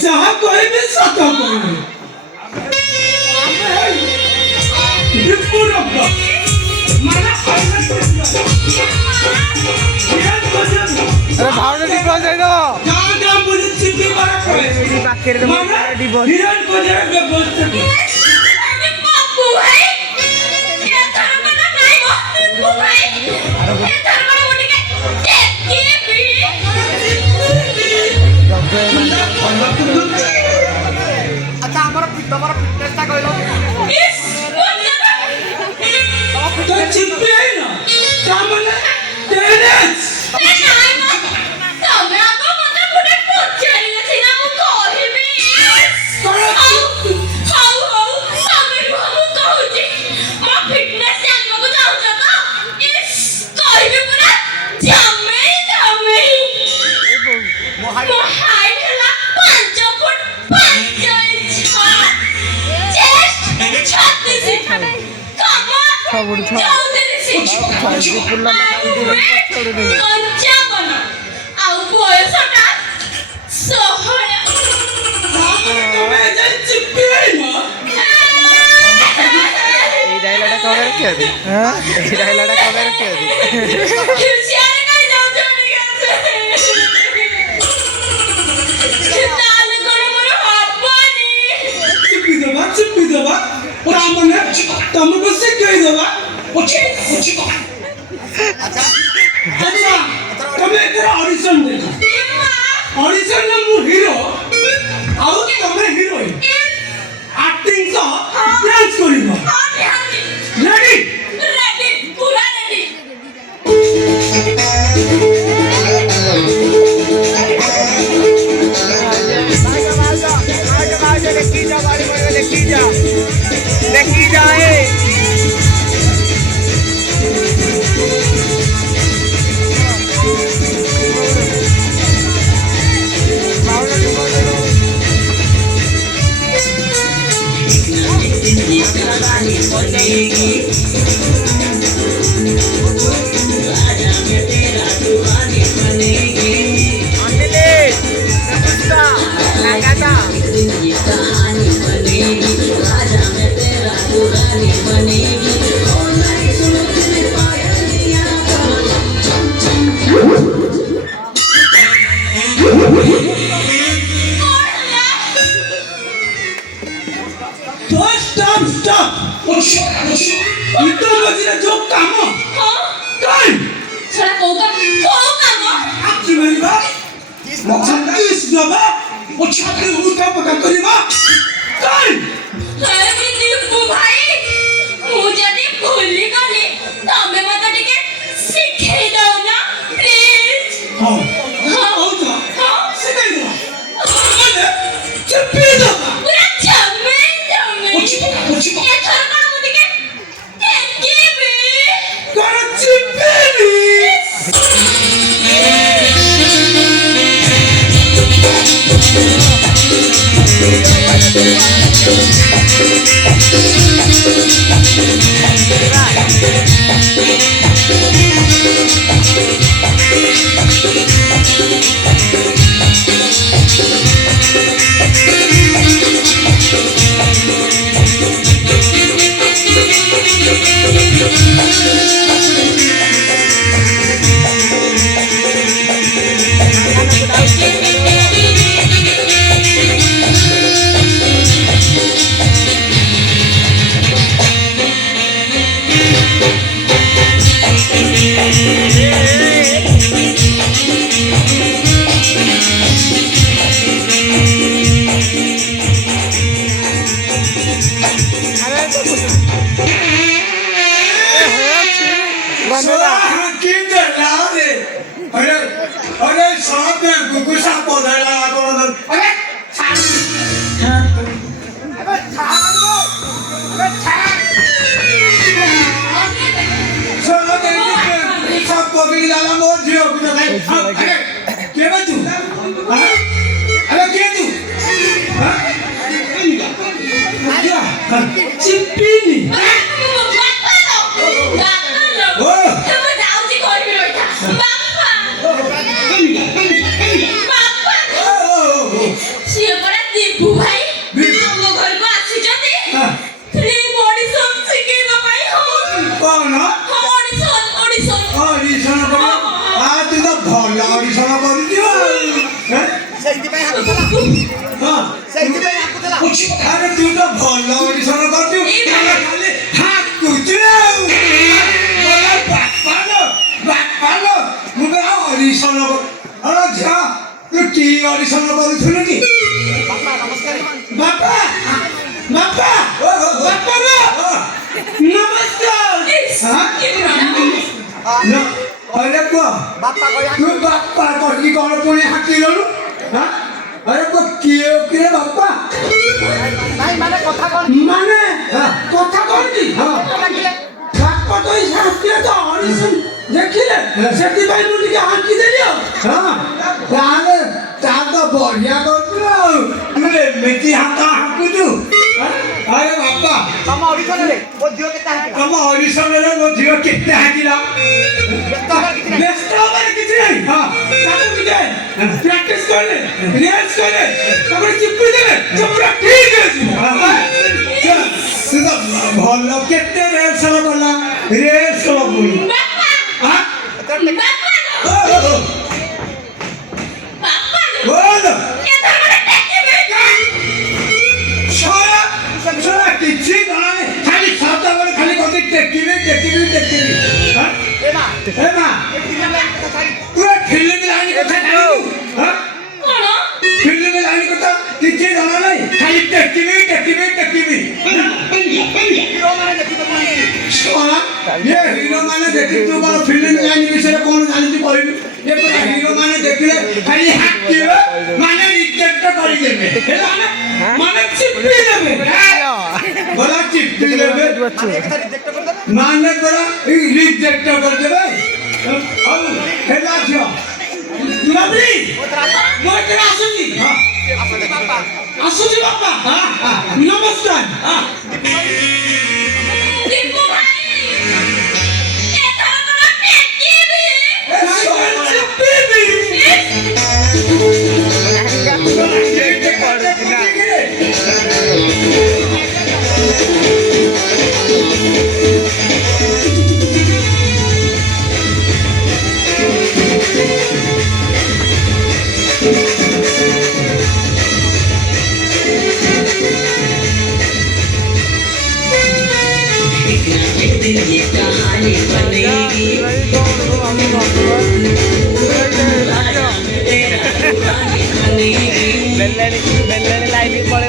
जहाँ कोई भी सता कोई ये पूरा माना अरे भावना डिवोर्स है ना जहाँ जहाँ मुझे चिट्ठी मारा कोई बाकी रे डिवोर्स हिरन को जरा में बोलते हैं बाबू भाई ये थारा मना नहीं बाबू भाई ये थारा मना बोल के ये भी अच्छा हमारा फिटनेस टा कहलो इस तो चिट्ठी है ना क्या मना टेनिस नहीं ना तमे आगो मते गुडे पचारी छि ना मु कहिबी हाउ तमे मु कहूची मो फिटनेस जानबो को जाउछ त इस कहिबी पुरा जामे मो हाइट हला 5 फुट 5 इंच चेस्ट 36 कमर 34 पुल्ला पंचावन आउ बयसटा 16 मैं जान चिट्ठी है ना এই ডায়লগটা কবে রাখিয়া দি হ্যাঁ এই ডায়লগটা কবে রাখিয়া দি হুশিয়ার কই যাও চলে গেছে তাল করে মোর হবনি चिप्पी दबा और आमने तुमको से कह दबा अच्छा अच्छा तुम्हें तेरा ऑडिशन दे ऑडिशन में मु हीरो आउ तुम्हें हीरोइन एक्टिंग सा डांस करिबो रेडी रेडी पूरा रेडी देखी जाए स्टॉप इतना मजीरा जो काम टाइम छड़ा को काम आपकी मेरी बात किस दबा वो छात्र उल्टा पका करीबा टाइम अरे दीपू भाई मुझे दी भूली गली तमे मत टिके सिखाई दो ना प्लीज हां हां हां सिखाई दो मैंने चिप्पी दबा पूरा जमे कुछ ये थोड़ा कौन मुझे के भी कर चिप्पी साथ में कुकुर साथ पौधा लगा करो अबे चलो तेरे सब पौधे लगा मोर जियो बिना नहीं अबे क्या बात तू अबे क्या तू क्या चिप्पी अरे तू तो भल ऑडिशन करतु खाली हाथ कुचु बापालो मुझे ऑडिशन अरे झा तू की ऑडिशन करूथुलु की बापा नमस्कार बापा बापा बापा नमस्कार हां अरे को बापा तू बापा कहली कौन पुणे हाकिलु हां अरे को किए के बापा भाई माने कथा कौन की हां बापा तो इस हाकिले तो ऑडिशन देखिले सेठी भाई मुझे के हाकी देलियो हां ताले ता तो बढ़िया करतु अरे मेटी हाता हाकुजु अरे बापा हम ऑडिशन रे वो दियो केता हाकी हम ऑडिशन रे वो दियो केता हाकीला बेस्ट ओवर किछ नहीं हां काटो किछ प्रैक्टिस कर ले रिहर्स कर ले तबरे चिप्पी दे चपरा ठीक है चल सीधा भलो केते रिहर्सल करला रिहर्सल बोल बापा हां बापा बोल के तमरे टेके बेटा छोरा किछि गाने खाली साता बड़ खाली कोती टेकी हां ए मां पूरा फिल्म लाइन कथा जानु हां कोन फिल्म लाइन कथा किछि गाना नहीं खाली टेकी हीरो माने देखि तो छोरा ये हीरो माने देखि तू बड़ फिल्म लाइन विषय कोन जानि तू कहबी ये पूरा हीरो माने देखिले खाली हाकिबे माने रिजेक्ट करि देबे हेला ना माने चिप्पी देबे बोला चिप्पी देबे माने करा रिजेक्ट कर देबे अब हेला छो दुलाबरी मोय तेरा आसुजी हां आसुजी बापा हां नमस्कार हां दीपू भाई ए तरह टेकी भी चिप्पी भी बेल्ले लाइन पड़े